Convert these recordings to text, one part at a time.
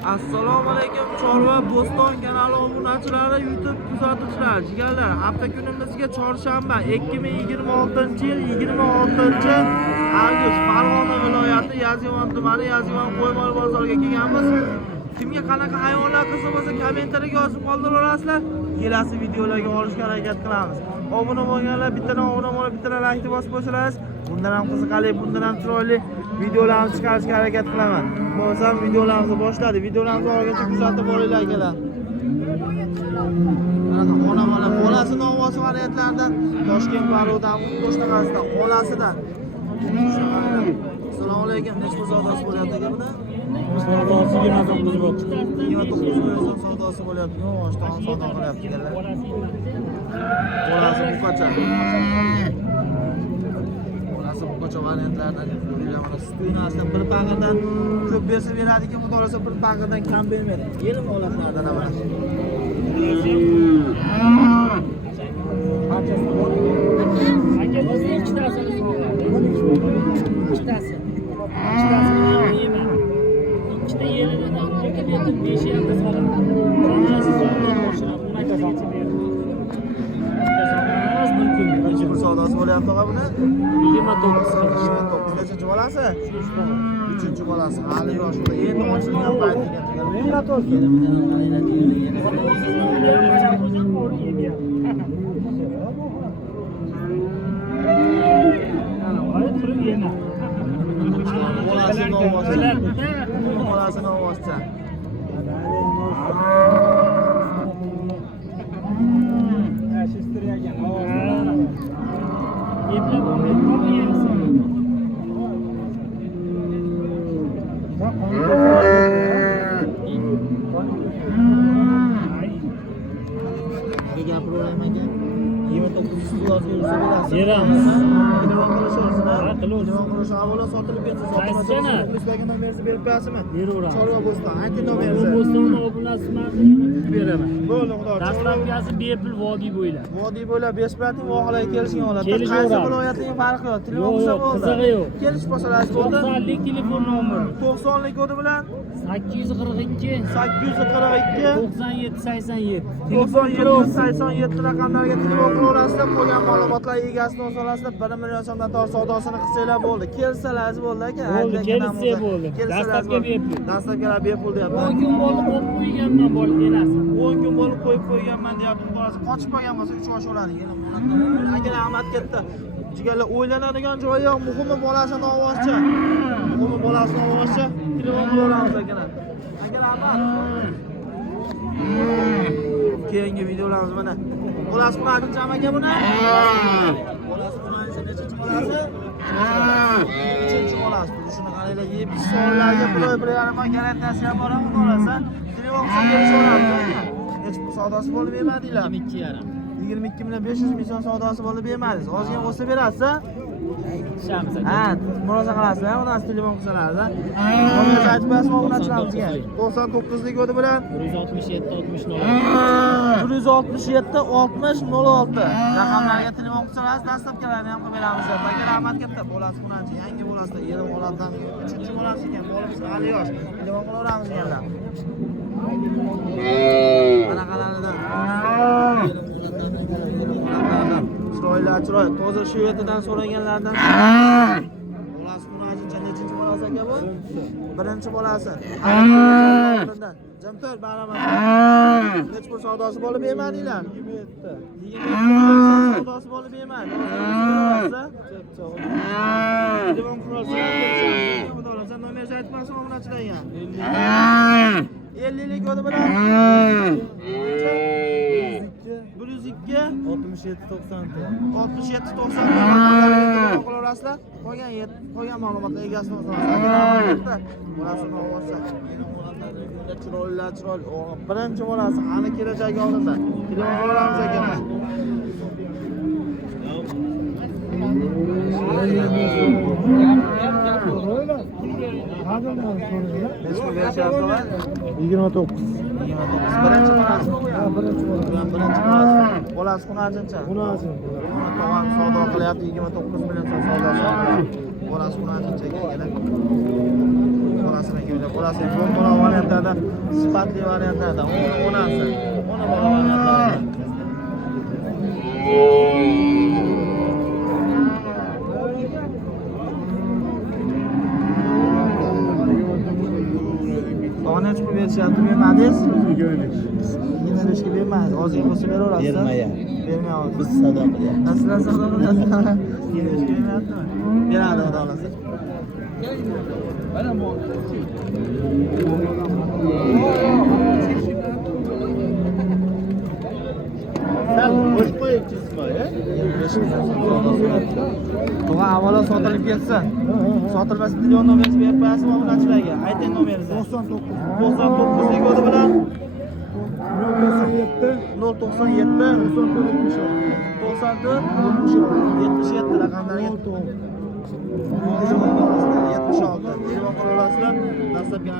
Assalomu alaykum Chorva Bo'ston kanali obunachilari, YouTube kuzatuvchilari, jigarlar. Hafta kunimizga chorshanba 2026-yil 26-avgust Farg'ona viloyati Yazivan tumani Yazivan qo'ymol bozoriga kelganmiz. Kimga qanaqa hayvonlar qiziq bo'lsa kommentariyaga yozib qoldirasizlar. Kelasi videolarga olishga harakat qilamiz. Obuna bo'lganlar bittadan obuna bo'lib, bittadan like bosib qo'ysangiz, bundan ham qiziqarli, bundan ham chiroyli videolarni chiqarishga harakat qilaman. Bo'lsam videolarimizni boshladik. Videolarimizni olguncha kuzatib boringlar akalar. Mana bola bolasini ovoz variantlaridan Toshkent Barodan qo'shnaqasidan xolasidan. Assalomu alaykum. Nechta savdosi bo'lyapti aka bunda? Savdosi 29 bo'ldi. 29 million savdosi bo'lyapti. Yo'q, savdo qilyapti ekanlar. Bolasi buqacha. Bolasi buqacha variantlardan ko'ringlar. Mana sutini aslan bir pag'irdan ko'p bersa beradi-ki, xudo xolasa bir pag'irdan kam bermaydi. Yelim olatlardan mana. Aka bizning ikkitasini ikkitasi. Ikkita yeridan aka berdim 5 yilda solib. Birinchisi soldan boshlanib, uni akasigacha berdim. Birinchi bir savdosi bo'lyapti aka buni. 29. Nechinchi bolasi? 3-chi bolasi. Hali yosh. Endi ochilgan payti bolasini ovozcha. Eplab olmayapti yerisi. Gapiravermayman. 29 pullar bersa berasiz. Beramiz. Avvalo sotilib ketsa Qaysini? Bizlarga bersa berib qo'yasizmi? Beraveramiz. Chorva Bo'ston, ayting nomerni. Bo'stonning obunasini beraman. Bo'ldi, xudo. Dastlabkasi bepul vodiy bo'ylab. Vodiy bo'ylab Besprating vohalarga kelishgan holatda Kelishaveramiz. qaysi viloyatning farqi yo'q. Telefon qilsa Yo'q, bo'ldi. qizig'i yo'q. Kelish masalasi bo'ldi. 90lik telefon nomeri. 90lik kodi bilan 842 842 97 87. 97 raqamlarga telefon qilaverasizlar. Qolgan ma'lumotlar egasini so'rasizlar. 1 million so'mdan tor savdosini qilsanglar bo'ldi. Kelsalar bo'ldi aka. Bo'ldi, kelsa bo'ldi. Dastlabki bepul. Dastlabkilar bepul deyapman. 10 kun bo'lib qo'yib qo'yganman bola enasi. 10 kun bo'lib qo'yib qo'yganman deyapti. Qochib qolgan bo'lsa 3 osh oladi. Aka rahmat ketdi. Jigarlar o'ylanadigan joyi yo'q, muhimi bolasini ovozcha. Muhimi bolasini ovozcha. Telefon qilaveramiz akalar. Aka rahmat. Keyingi videolarimiz mana. Bolasi qancha aka buni? Bolasi qancha nechinchi bolasi? 3-chi bolasi. Shuni qaranglar, yeb sonlarga bir yarim garantiyasi ham bor, xudo xolasa. Telefon qilsa kelishaveramiz. Hech bir savdosi bo'lib bermadinglar. 22,5. 22 million 500 ming so'm savdosi bo'lib bermadingiz. Ozgina bo'lsa berasiz, ha? Ishamiz aka. Ha, murosa qilasizlar, undan telefon qilsalar-da. Nomer aytib qo'yasizmi, obunachilarimizga? 99lik kodi bilan 167 60 0. 167 60 06 raqamlarga telefon qilsalar, dastlabkilarni ham qilib beramiz. Aka rahmat katta. Bolasi qancha? Yangi bolasida, yerim bolasidan 3-chi bolasi ekan. Bolasi hali yosh. Telefon qilaveramiz deganlar. Qanaqalaridan? Chiroyli, toza shu yerdan so'raganlardan. Bolasi qancha? Nechinchi bolasi aka bu? Birinchi bolasi. Jamtor baraman. Nech pul savdosi bo'lib bermadinglar? 27 savdosi bo'lib bermadi. Telefon qilsangiz, xudo xolasa nomer aytmasin obunachilarga. 50lik kodi bilan 102 67 90. 67 90 raqamlarga qilaverasizlar. Qolgan ma'lumotlar egasini so'rasizlar. Bolasini ovozcha. Chiroyli. Birinchi bolasi hali kelajagi oldinda. Telefon qilaveramiz aka. Nechi berishyapti va? 29. Birinchi bolasi bu ya? Birinchi bolasi. Bolasi qancha? Bolasi. Tog'am savdo qilyapti, 29 million so'm savdosi. Bolasi qancha ekan? bolasini ko'ylab. Bolasi bo'mbola variantlarda, sifatli variantlarda. Onasi. Ona bola variantlarda. Ona chiqib berishyapti, bermadingiz? 25 ga bermaysiz. Hozir bo'lsa beraverasiz. Bermayapsiz. Biz savdo qilyapmiz. Sizlar savdo qilyapsizlar. 25 ga bermayaptimi? Beradi, xudo xohlasa. Mana bu. Sen boş qo'yibsizmi? 25 ga. To'g'a avvalo sotilib ketsa. Sotilmasa telefon nomeringizni berib qo'yasizmi obunachilarga? Ayting nomeringizni. 99 kodi bilan 097 raqamlarga 76 telefon qilaverasizlar. Dastlabki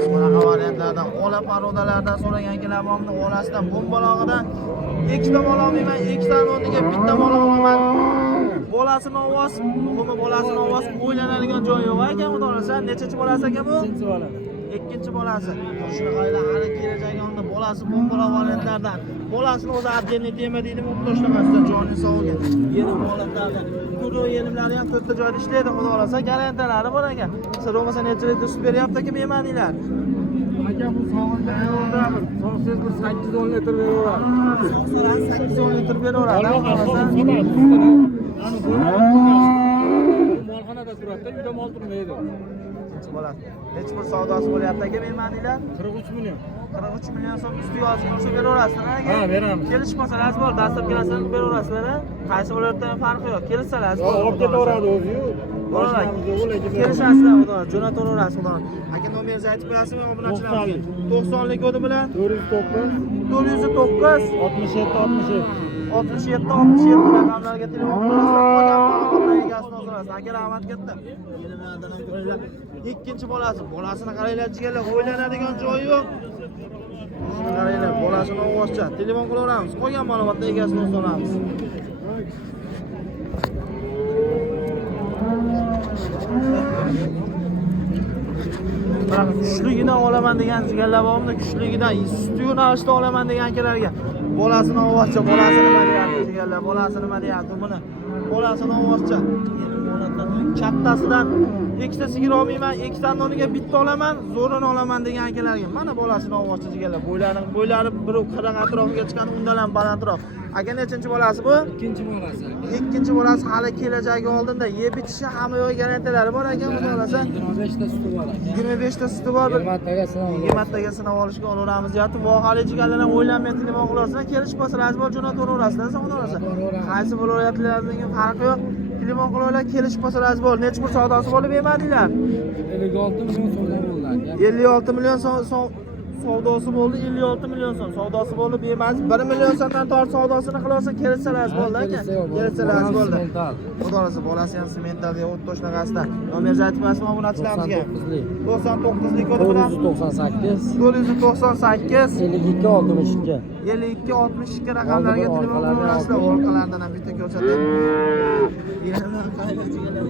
shu bunaqa variantlardan ola parodalardan so'ragan kelamomni orasidan bombalog'idan ikkita bola olmayman, ikkitaning o'rniga bitta bola olaman. Bolasini ovoz, muhimi bolasini ovoz o'ylanadigan joyi yo'q ekan, xudo xolasa. Nechanchi bolasi ekan bu? Ikkinchi bolasi. Shunaqa hali kelajagi onda bolasi bombola variantlardan. Bolasini o'zi отдельный tema deydimi, o'tlashlamasdan joni sog'ga. Yelim holatlarda. Kudu yelimlari ham to'rtta joyda ishlaydi, xudo xolasa. Garantalari bor ekan. Siz bo'lmasa necha litr sut beryapti aka bemadinglar? Aka bu sog'indan yo'ldami? So'ngsiz bir 8-10 litr beraveradi. 8-10 litr beraveradi. Molxonada turadi, uyda mol turmaydi. Bo'ladi. Necha pul savdosi bo'lyapti aka bemadinglar? 43 million. 43 million so'm usti yozib olsa beraverasizlar aka. Ha, beramiz. Kelishmasalar bor, dastlabki narsani beraverasizlar. Qaysi viloyatdan farqi yo'q. Kelishsalar bor. Olib ketaveradi o'zi-yu. Kelishasizlar, xudo, jo'nataverasiz, xudo. Aka nomeringizni aytib qo'yasizmi obunachilarga? 90lik kodi bilan 409 67 raqamlarga telefon qilasizlar. Egasini o'zirasiz. Aka rahmat katta. Ikkinchi bolasini qaranglar, jigarlar, o'ylanadigan joyi yo'q. Shuni qaranglar, bolasini ovozcha telefon qilaveramiz. Qolgan ma'lumotni egasini o'ziramiz. Kuchligidan olaman degan jigarlar bormi? Kuchligidan suti yo'nalishda olaman degan akalarga bolasini ovozcha, bolasini nima deyapti jigarlar, bolasini nima deyapti buni? Bolasini ovozcha. Kattasidan ikkita sigir olmayman, ikkitaning o'rniga bitta olaman, zo'rini olaman degan akalarga mana bolasini ovozcha jigarlar. Bo'ylari bir qadam atrofiga chiqqan, undan ham balandroq. Aka nechinchi bolasi bu? Ikkinchi bolasi hali kelajagi oldinda yeb ichishi hamma yo'q garantalari bor ekan, xudo xolasa. 25 ta suti bor. 25 ta suti bor. 20 taga sinab olishga olaveramiz deyapti. Vohali jigarlar ham o'ylanmay telefon qilasizlar, kelishmasalar bor jo'nataverasizlar, xudo xolasa. Qaysi viloyatlarning farqi yo'q. Telefon qilaverlar, kelishmasalar bor. Necha pul savdosi bo'lib bermadinglar? 56 million so'm bo'ldi. 56 million savdosi bo'ldi, 56 million so'm savdosi bo'ldi, bermasiz. 1 million so'mdan tortib savdosini qilsa kelsalar bo'ldi aka. Kelsalar bo'ldi. Xudo xolasa bolasi ham semental deb o't to'shnag'asidan. Nomeringizni aytib qo'yasizmi obunachilarimizga? 99lik kodi bilan 498 52 62 raqamlarga telefon qilasizlar. Orqalaridan ham bitta ko'rsatib.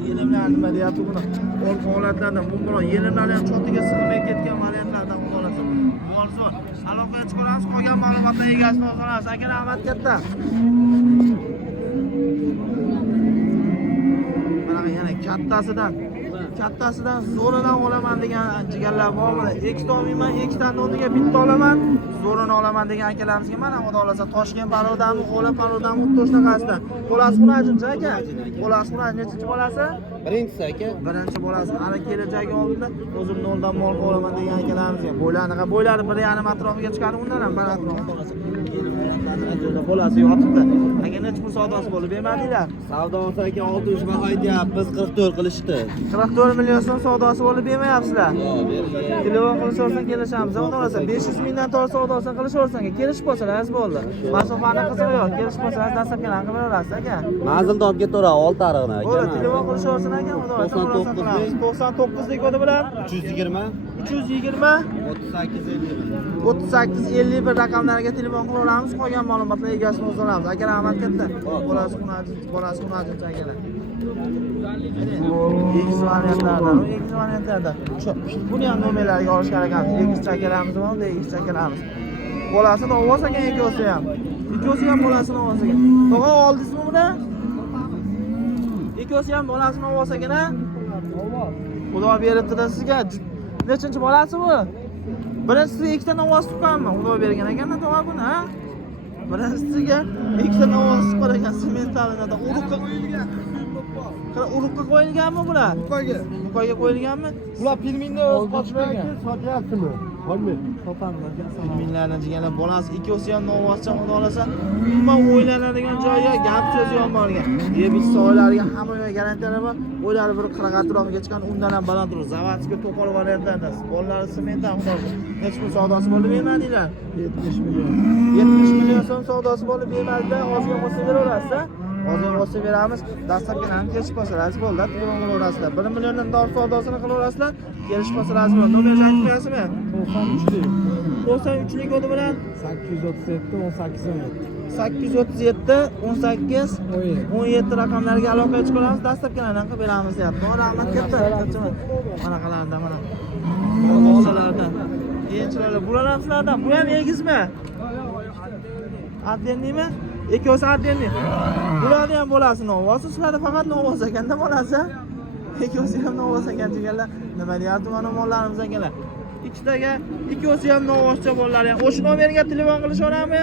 Yelimlar nima deyapti buni? Orqa holatlardan mumbalo yelimlar ham chotiga sig'may ketgan variantlardan xudo xolasa. Bor. Aloqaga chiqaramiz, qolgan ma'lumotlar egasini olamiz. Aka rahmat katta. Mana yana kattasidan zo'ridan olaman degan jigarlar bormi? Ikkita olmayman, ikkitaning o'rniga bitta olaman, zo'rini olaman degan akalarimizga mana xudo xolasa Toshkent parodami, O'la parodami o'tto'shnaqasidan. Bolasi qancha aka? Bolasi nechinchi bolasi? Birinchisi aka. Birinchi bolasi hali kelajagi oldinda o'zim noldan mol olaman degan akalarimizga. Bo'ylari 1.5 atrofiga chiqadi, undan ham baland bolasi. Bolasi yotibdi. Aka necha pul savdosi bo'lib bermadinglar? Savdosi aka 60 baho aytyapmiz, 44 qilishdi. 44 million so'm savdosi bo'lib bermayapsizlar. Yo'q, bermayapmiz. Telefon qilishorsan kelishamiz. Xudo xolasa 500 mingdan tortib savdosini qilishorsan, kelishib qolsangiz bo'ldi. Masofani qizig'i yo'q, kelishib qolsangiz dastlabkidan qilaverasiz aka. Manzilda olib ketaveradi, 6 ariqni aka. Bo'ldi, telefon qilishorsan aka, xudo xolasa 99lik kodi bilan 320 3851 raqamlariga telefon qilaveramiz. Qolgan ma'lumotlar egasini o'zlamiz. Aka rahmat katta. Bolasi xunajin akalar. Egiz variantlardan, egiz variantlardan. Buni ham nomerlarga olishga harakat qilamiz. Egiz chakalarimiz bor, egiz chakalarimiz. Bolasini olsa ekan ikkosi ham. Ikkosi ham bolasini olsa ekan. Tog'a oldingizmi buni? Ikkosi ham bolasini olsa ekan, ha? Xudo beribdi-da sizga. Nechinchi bolasi bu? Birinchisi ikkita ovoz chiqqanmi? Xudo bergan ekan-da tog'a buni, ha? Birinchisiga ikkita ovoz chiqqan ekan sementalida. Urug'ga qo'yilganmi bular? Buqaga qo'yilganmi? Bular filmingni o'z qochmagan. Sotyaptimi? Bo'lmaydi. Filminglarni deganlar bolasi ikkosi ham novvoscha xudo olasa, umuman o'ylanadigan joyi, gap so'zi ham bor ekan. Bitta soylarga hamma garantiyalari bor. O'ylari bir qirq atrofiga chiqqan, undan ham balandroq. Zavodskiy to'qol variantlarda. Bolalari sementdan xudo olasa. Necha pul savdosi bo'ldi bermadinglar? 70 million. 70 million so'm savdosi bo'lib bermadi-da, ozgina bo'lsa beraverasiz-da. Ozgina bo'lsa beramiz. Dastlabki narxni kelishib qolsangiz bo'ldi, telefon qilaverasizlar. 1 milliondan dor savdosini qilaverasizlar. Kelishib qolsangiz bo'ldi. Nomeringizni aytib qo'yasizmi? 93lik kodi bilan 837 18 17. 837 18 17 raqamlarga aloqa chiqaramiz. Dastlabki narxni qilib beramiz deyapti. Rahmat katta. Manaqalardan mana. Boshlardan. Keyinchilar bular ham sizlardan. Bu ham egizmi? Addenimi? Ikkosi addenni. Bularni ham bolasini ovozi sizlarda faqat ovoz ekanda bolasi. Ikkosi ham ovoz ekan deganlar. Nima deyapti mana mollarimiz ekanlar. Ikkitaga ikkosi ham novvoscha bolalar ham. O'sha nomerga telefon qilishaverami?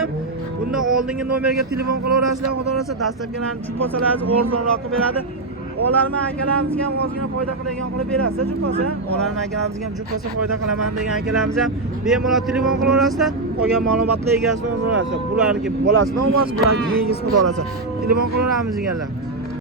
Bundan oldingi nomerga telefon qilaverasizlar, xudo ursa dastlabkilarni tushib qolsangiz arzonroq qilib beradi. Olarma akalarimizga ham ozgina foyda qiladigan qilib berasiz, juqosa. Olarma akalarimizga ham juqosa foyda qilaman degan akalarimiz ham bemalol telefon qilaverasizlar. Qolgan ma'lumotlar egasini o'zlariz. Bularga bolasini ovoz, bularga egiz xudo ursa. Telefon qilaveramiz deganlar.